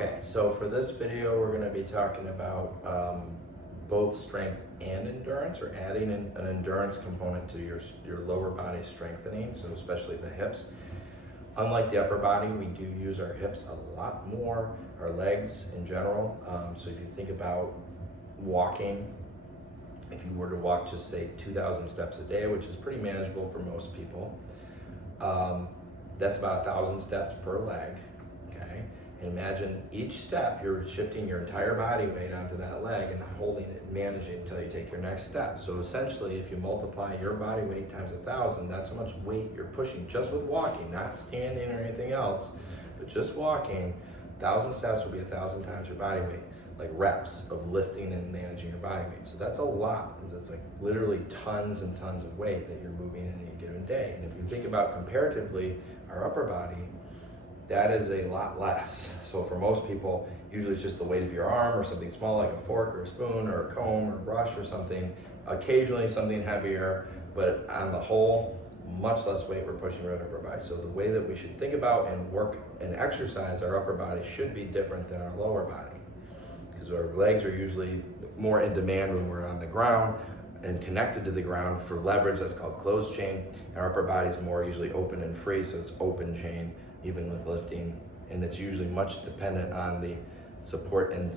Okay, so for this video, we're going to be talking about both strength and endurance, or adding an endurance component to your lower body strengthening, so especially the hips. Unlike the upper body, we do use our hips a lot more, our legs in general. So if you think about walking, if you were to walk just say 2,000 steps a day, which is pretty manageable for most people, that's about 1,000 steps per leg, okay? And imagine each step, you're shifting your entire body weight onto that leg and holding it, managing until you take your next step. So essentially, if you multiply your body weight times 1,000, that's how much weight you're pushing just with walking, not standing or anything else, but just walking. 1,000 steps would be 1,000 times your body weight, like reps of lifting and managing your body weight. So that's a lot. It's like literally tons and tons of weight that you're moving in any given day. And if you think about comparatively our upper body, that is a lot less. So for most people, usually it's just the weight of your arm or something small like a fork or a spoon or a comb or a brush or something, occasionally something heavier, but on the whole, much less weight we're pushing with our upper body. So the way that we should think about and work and exercise our upper body should be different than our lower body, because our legs are usually more in demand when we're on the ground and connected to the ground for leverage. That's called closed chain. Our upper body is more usually open and free, so it's open chain, even with lifting, and it's usually much dependent on the support and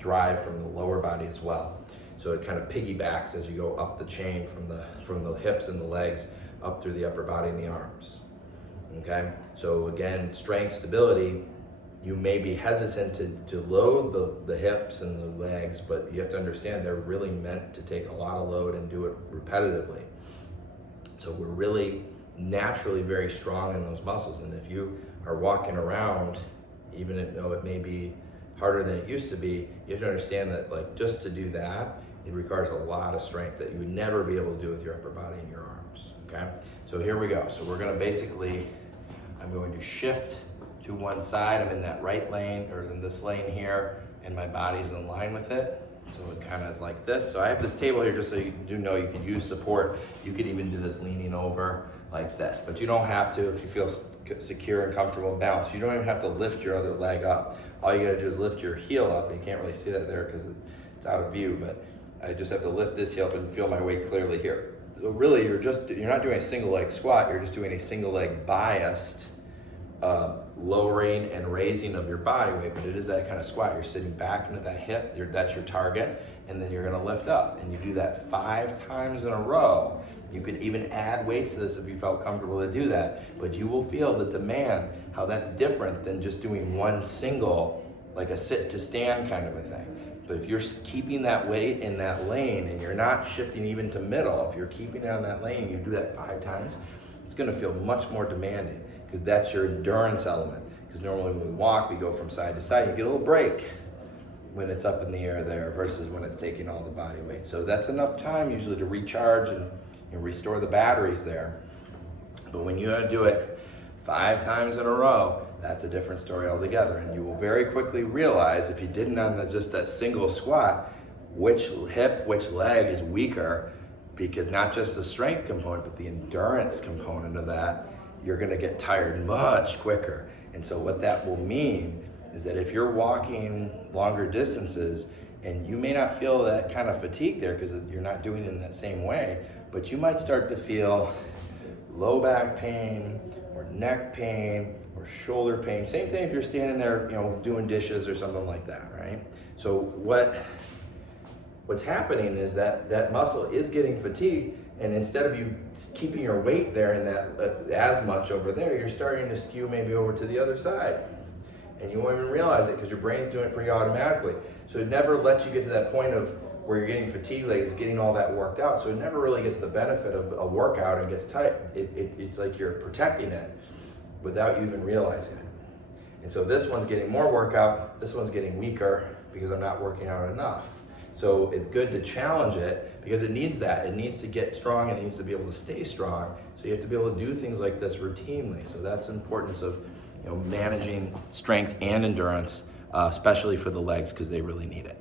drive from the lower body as well. So it kind of piggybacks as you go up the chain from the hips and the legs up through the upper body and the arms. Okay, so again, strength, stability, you may be hesitant to load the hips and the legs, but you have to understand they're really meant to take a lot of load and do it repetitively. So we're really naturally very strong in those muscles, and if you are walking around, even though it may be harder than it used to be, you have to understand that like just to do that, it requires a lot of strength that you would never be able to do with your upper body and your arms. Okay, so here we go. So we're going to basically, I'm going to shift to one side. I'm in that right lane, or in this lane here, and my body's in line with it. So it kind of is like this. So I have this table here just so you do know you could use support. You could even do this leaning over like this, but you don't have to if you feel secure and comfortable and balanced. You don't even have to lift your other leg up. All you gotta do is lift your heel up. You can't really see that there because it's out of view, but I just have to lift this heel up and feel my weight clearly here. So really you're not doing a single leg squat, you're just doing a single leg biased lowering and raising of your body weight, but it is that kind of squat. You're sitting back into that hip, that's your target, and then you're gonna lift up, and you do that 5 times in a row. You could even add weights to this if you felt comfortable to do that, but you will feel the demand, how that's different than just doing one single, like a sit to stand kind of a thing. But if you're keeping that weight in that lane and you're not shifting even to middle, if you're keeping it on that lane, you do that 5 times, it's gonna feel much more demanding, because that's your endurance element. Because normally when we walk, we go from side to side, you get a little break when it's up in the air there versus when it's taking all the body weight. So that's enough time usually to recharge and restore the batteries there. But when you do it 5 times in a row, that's a different story altogether. And you will very quickly realize, if you didn't on just that single squat, which hip, which leg is weaker, because not just the strength component, but the endurance component of that, you're gonna get tired much quicker. And so what that will mean is that if you're walking longer distances, and you may not feel that kind of fatigue there because you're not doing it in that same way, but you might start to feel low back pain or neck pain or shoulder pain. Same thing if you're standing there, doing dishes or something like that, right? So what's happening is that muscle is getting fatigued, and instead of you keeping your weight there in that as much over there, you're starting to skew maybe over to the other side. And you won't even realize it because your brain's doing it pretty automatically. So it never lets you get to that point of where you're getting fatigued, like it's getting all that worked out. So it never really gets the benefit of a workout and gets tight. It's like you're protecting it without you even realizing it. And so this one's getting more workout, this one's getting weaker because I'm not working out enough. So it's good to challenge it because it needs that. It needs to get strong, and it needs to be able to stay strong. So you have to be able to do things like this routinely. So that's the importance of managing strength and endurance, especially for the legs, because they really need it.